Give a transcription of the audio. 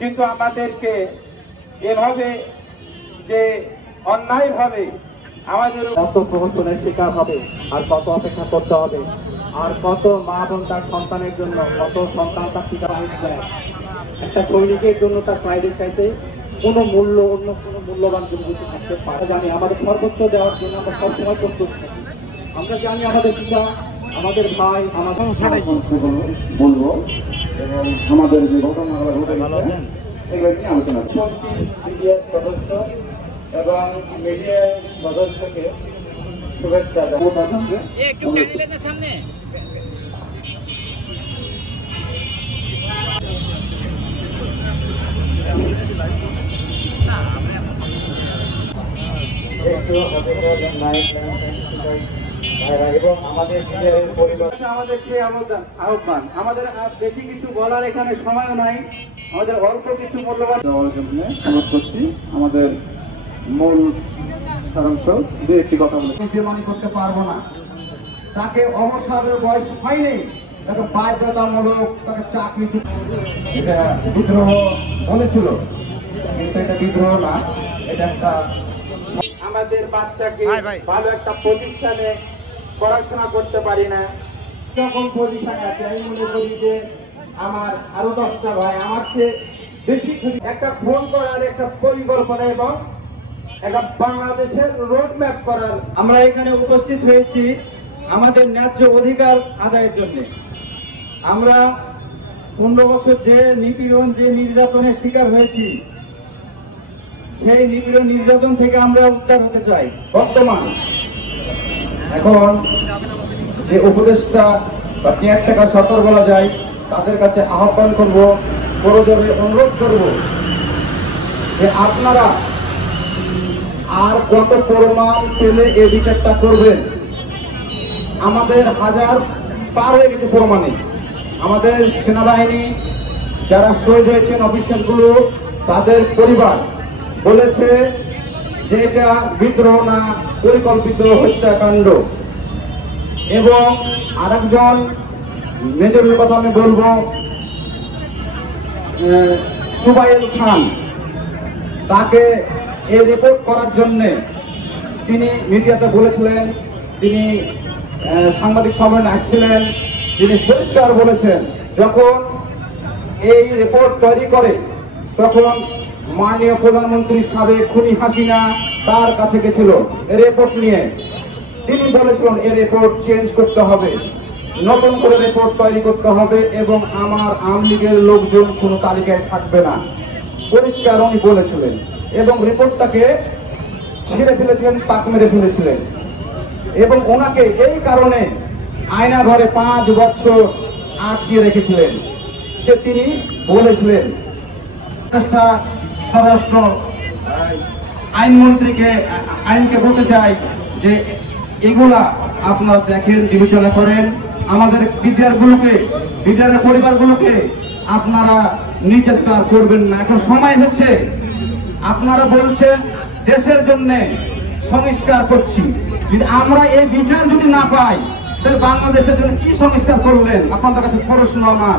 কিন্তু আমাদেরকে এভাবে যে অন্যায়ভাবে আমাদের কত প্রহসনের শিকার হবে, আর কত অপেক্ষা করতে হবে, আর কত মা বোন তার সন্তানের জন্য, কত সন্তান তার পিতা দেয়। একটা সৈনিকের জন্য তার প্রাইভেট চাইতে কোনো মূল্য, অন্য কোনো মূল্যবান জিনিস থাকতে পারে। জানি আমাদের সর্বোচ্চ দেওয়ার জন্য আমরা সবসময় প্রস্তুত থাকি। আমরা জানি আমাদের পিতা, আমাদের ভাই, আমাদের বলবো এবং আমাদের যে ঘটনাগুলো ঘটে গেছে সেগুলো নিয়ে আলোচনা মিডিয়ার সদস্য এবং মিডিয়ার সদস্যকে শুভেচ্ছা সামনে এবং আমাদের পরিবার আমাদের সেই আহ্বান, আমাদের বেশি কিছু বলার এখানে সময় নাই, আমাদের অল্প কিছু মূল্যবান দেওয়ার জন্য অনুরোধ করছি। আমাদের মূল সারাংশ যে একটি কথা বলে বিমানি করতে পারবো না, তাকে অবসরের বয়স হয়নি, তাকে বাধ্যতামূলক তাকে চাকরি। এটা বিদ্রোহ বলেছিল, কিন্তু এটা বিদ্রোহ না, এটা একটা আমাদের বাচ্চাকে ভালো একটা প্রতিষ্ঠানে পড়াশোনা করতে পারি না, সকল পজিশনে আছে। আমি মনে করি যে আমার আরো 10টা ভাই আমার চেয়ে বেশি একটা ফোন করার একটা পরিকল্পনা এবং একটা বাংলাদেশের রোড ম্যাপ করার। আমরা এখানে উপস্থিত হয়েছি আমাদের ন্যায্য অধিকার আদায়ের জন্য। আমরা 15 বছর যে নিপীড়ন, যে নির্যাতনের শিকার হয়েছি, সেই নিপীড়ন নির্যাতন থেকে আমরা উদ্ধার হতে চাই। বর্তমান এখন যে উপদেষ্টা বা কেয়ারটেকার সরকার বলা যায়, তাদের কাছে আহ্বান করব, প্রয়োজনে অনুরোধ করব যে আপনারা আর কত প্রমাণ পেলে এই বিচারটা করবেন। আমাদের হাজার পার হয়ে গেছে প্রমাণে। আমাদের সেনাবাহিনী যারা শহীদ হয়েছেন অফিসারগুলো, তাদের পরিবার বলেছে যে এটা বিদ্রোহ না, পরিকল্পিত হত্যাকাণ্ড। এবং আরেকজন মেজরের কথা আমি বলবো, সুবাইল খান, তাকে এই রিপোর্ট করার জন্য তিনি মিডিয়াতে বলেছিলেন, তিনি সাংবাদিক সম্মেলনে আসছিলেন, তিনি পরিষ্কার বলেছেন যখন এই রিপোর্ট তৈরি করে তখন মাননীয় প্রধানমন্ত্রী সাবেক খুনি হাসিনা তার কাছে গেছিল এই রিপোর্ট নিয়ে। তিনি বলেছিলেন এই রিপোর্ট চেঞ্জ করতে হবে, নতুন করে রিপোর্ট তৈরি করতে হবে এবং আমার আওয়ামী লীগের লোকজন কোনো তালিকায় থাকবে না, পরিষ্কার উনি বলেছিলেন। এবং রিপোর্টটাকে ছিঁড়ে ফেলেছিলেন, পাক মেরে ফেলেছিলেন। এবং ওনাকে এই কারণে আয়না ঘরে 5 বছর আটকিয়ে রেখেছিলেন। সে তিনি বলেছিলেন স্বরাষ্ট্র আইনকে বলতে চাই যে এগুলা আপনারা দেখেন, বিবেচনা করেন, আমাদের বিদ্যার পরিবারগুলোকে আপনারা নির্যাতন করবেন না। এখন সময় হচ্ছে, আপনারা বলছেন দেশের জন্য সংস্কার করছি, যদি আমরা এই বিচার যদি না পাই তাহলে বাংলাদেশের জন্য কি সংস্কার করলেন? আপনাদের কাছে প্রশ্ন আমার।